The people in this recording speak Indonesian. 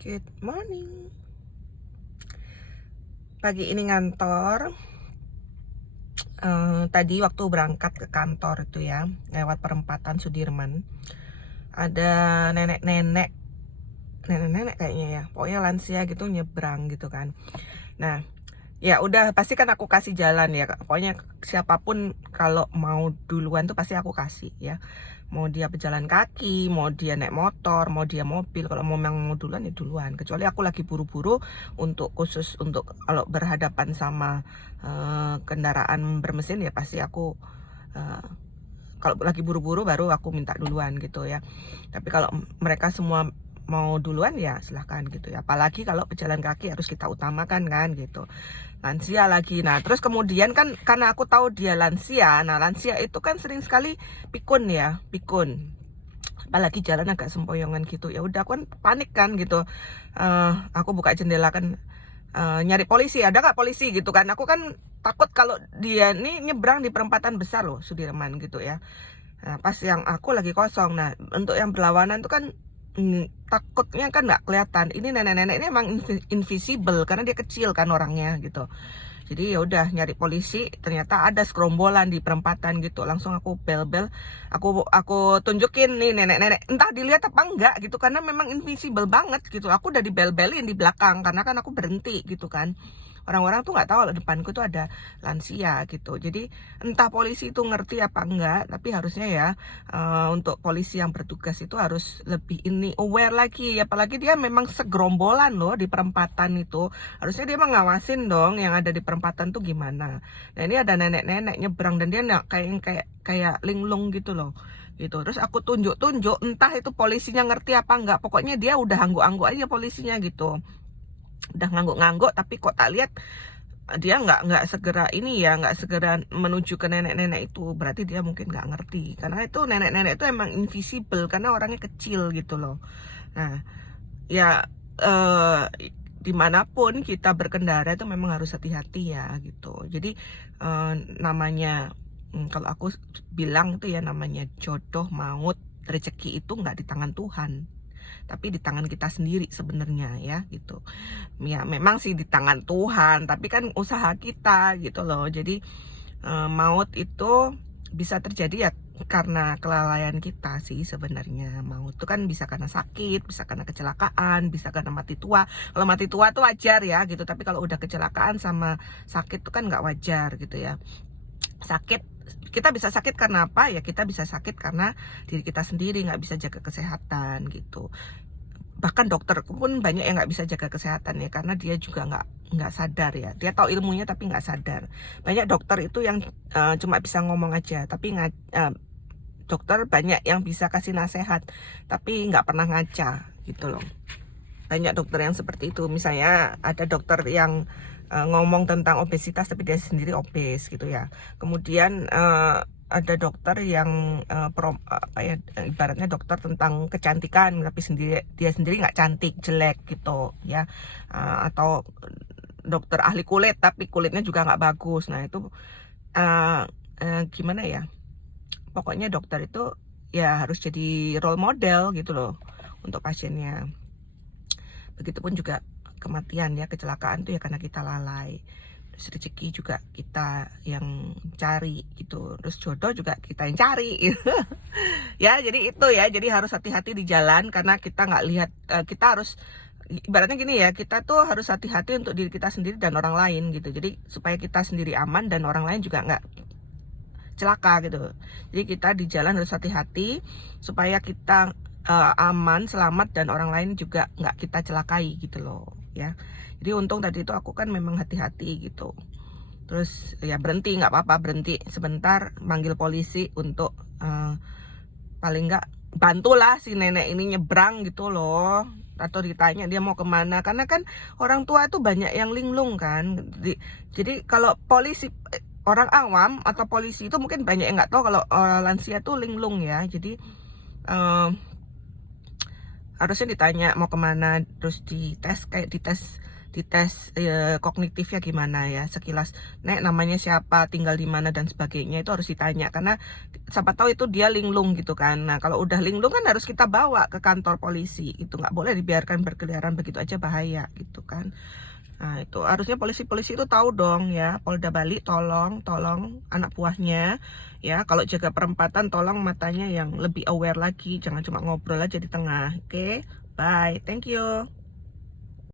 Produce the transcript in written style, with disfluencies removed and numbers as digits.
Good morning. Pagi ini ngantor. Tadi waktu berangkat ke kantor itu ya, lewat perempatan Sudirman, ada nenek-nenek, nenek-nenek kayaknya ya, pokoknya lansia gitu nyebrang gitu kan. Nah, ya udah pasti kan aku kasih jalan ya, pokoknya siapapun kalau mau duluan tuh pasti aku kasih ya. Mau dia pejalan kaki, mau dia naik motor, mau dia mobil, kalau memang mau duluan ya duluan. Kecuali aku lagi buru-buru untuk khusus untuk kalau berhadapan sama kendaraan bermesin ya pasti aku eh, kalau lagi buru-buru baru aku minta duluan gitu ya. Tapi kalau mereka semua mau duluan ya silahkan gitu ya. Apalagi kalau pejalan kaki harus kita utamakan kan gitu. Lansia lagi. Nah, terus kemudian kan karena aku tahu dia lansia. Nah, lansia itu kan sering sekali pikun ya, pikun. Apalagi jalan agak sempoyongan gitu. Ya udah aku kan panik kan gitu. Aku buka jendela kan nyari polisi, ada nggak polisi gitu kan. Aku kan takut kalau dia nih nyebrang di perempatan besar loh, Sudirman gitu ya. Nah, pas yang aku lagi kosong. Nah, untuk yang berlawanan tuh kan takutnya kan nggak kelihatan. Ini nenek-nenek ini emang invisible karena dia kecil kan orangnya gitu. Jadi ya udah nyari polisi, ternyata ada segerombolan di perempatan gitu. Langsung aku bel-bel, aku tunjukin nih nenek-nenek. Entah dilihat apa enggak gitu karena memang invisible banget gitu. Aku udah dibel-belin di belakang karena kan aku berhenti gitu kan. Orang-orang tuh nggak tahu kalau depanku tuh ada lansia gitu. Jadi entah polisi itu ngerti apa enggak, tapi harusnya ya untuk polisi yang bertugas itu harus lebih ini aware lagi. Apalagi dia memang segerombolan loh di perempatan itu. Harusnya dia mengawasin dong yang ada di perempatan tuh gimana. Nah ini ada nenek-nenek nyebrang dan dia kayak kayak kayak linglung gitu loh. Gitu. Terus aku tunjuk-tunjuk, entah itu polisinya ngerti apa enggak. Pokoknya dia udah angguk-angguk aja polisinya gitu. Udah ngangguk-ngangguk tapi kok tak lihat dia nggak segera ini ya, nggak segera menuju ke nenek-nenek itu. Berarti dia mungkin nggak ngerti karena itu nenek-nenek itu emang invisible karena orangnya kecil gitu loh. Nah ya dimanapun kita berkendara itu memang harus hati-hati ya gitu. Jadi namanya kalau aku bilang itu ya namanya jodoh, maut, rezeki itu nggak di tangan Tuhan, tapi di tangan kita sendiri sebenarnya ya gitu. Ya memang sih di tangan Tuhan, tapi kan usaha kita gitu loh. Jadi maut itu bisa terjadi ya karena kelalaian kita sih sebenarnya. Maut itu kan bisa karena sakit, bisa karena kecelakaan, bisa karena mati tua. Kalau mati tua tuh wajar ya gitu, tapi kalau udah kecelakaan sama sakit tuh kan nggak wajar gitu ya. Sakit, kita bisa sakit karena apa ya, kita bisa sakit karena diri kita sendiri nggak bisa jaga kesehatan gitu. Bahkan dokter pun banyak yang nggak bisa jaga kesehatan ya karena dia juga nggak sadar ya, dia tahu ilmunya tapi nggak sadar. Banyak dokter itu yang cuma bisa ngomong aja tapi dokter banyak yang bisa kasih nasihat tapi nggak pernah ngaca gitu loh. Banyak dokter yang seperti itu. Misalnya ada dokter yang ngomong tentang obesitas tapi dia sendiri obes gitu ya. Kemudian ada dokter yang apa ya, ibaratnya dokter tentang kecantikan tapi dia sendiri nggak cantik, jelek gitu ya. Atau dokter ahli kulit tapi kulitnya juga nggak bagus. Nah itu gimana ya, pokoknya dokter itu ya harus jadi role model gitu loh untuk pasiennya. Begitupun juga kematian ya, kecelakaan tuh ya karena kita lalai. Terus rezeki juga kita yang cari gitu. Terus jodoh juga kita yang cari gitu. Ya jadi itu ya, jadi harus hati-hati di jalan karena kita nggak lihat, kita harus ibaratnya gini ya, kita tuh harus hati-hati untuk diri kita sendiri dan orang lain gitu. Jadi supaya kita sendiri aman dan orang lain juga nggak celaka gitu. Jadi kita di jalan harus hati-hati supaya kita aman, selamat dan orang lain juga nggak kita celakai gitu loh ya. Jadi untung tadi itu aku kan memang hati-hati gitu. Terus ya berhenti, nggak apa-apa, berhenti sebentar manggil polisi untuk paling nggak bantulah si nenek ini nyebrang gitu loh, atau ditanya dia mau kemana karena kan orang tua itu banyak yang linglung kan. Jadi kalau polisi, orang awam atau polisi itu mungkin banyak yang nggak tahu kalau lansia tuh linglung ya. Jadi harusnya ditanya mau kemana, terus dites kayak dites dites kognitifnya gimana ya, sekilas, Nek namanya siapa, tinggal di mana dan sebagainya itu harus ditanya, karena siapa tahu itu dia linglung gitu kan. Nah kalau udah linglung kan harus kita bawa ke kantor polisi, itu nggak boleh dibiarkan berkeliaran begitu aja, bahaya gitu kan. Nah itu harusnya polisi-polisi itu tahu dong ya, Polda Bali tolong anak buahnya ya, kalau jaga perempatan tolong matanya yang lebih aware lagi, jangan cuma ngobrol aja di tengah. Oke, bye, thank you.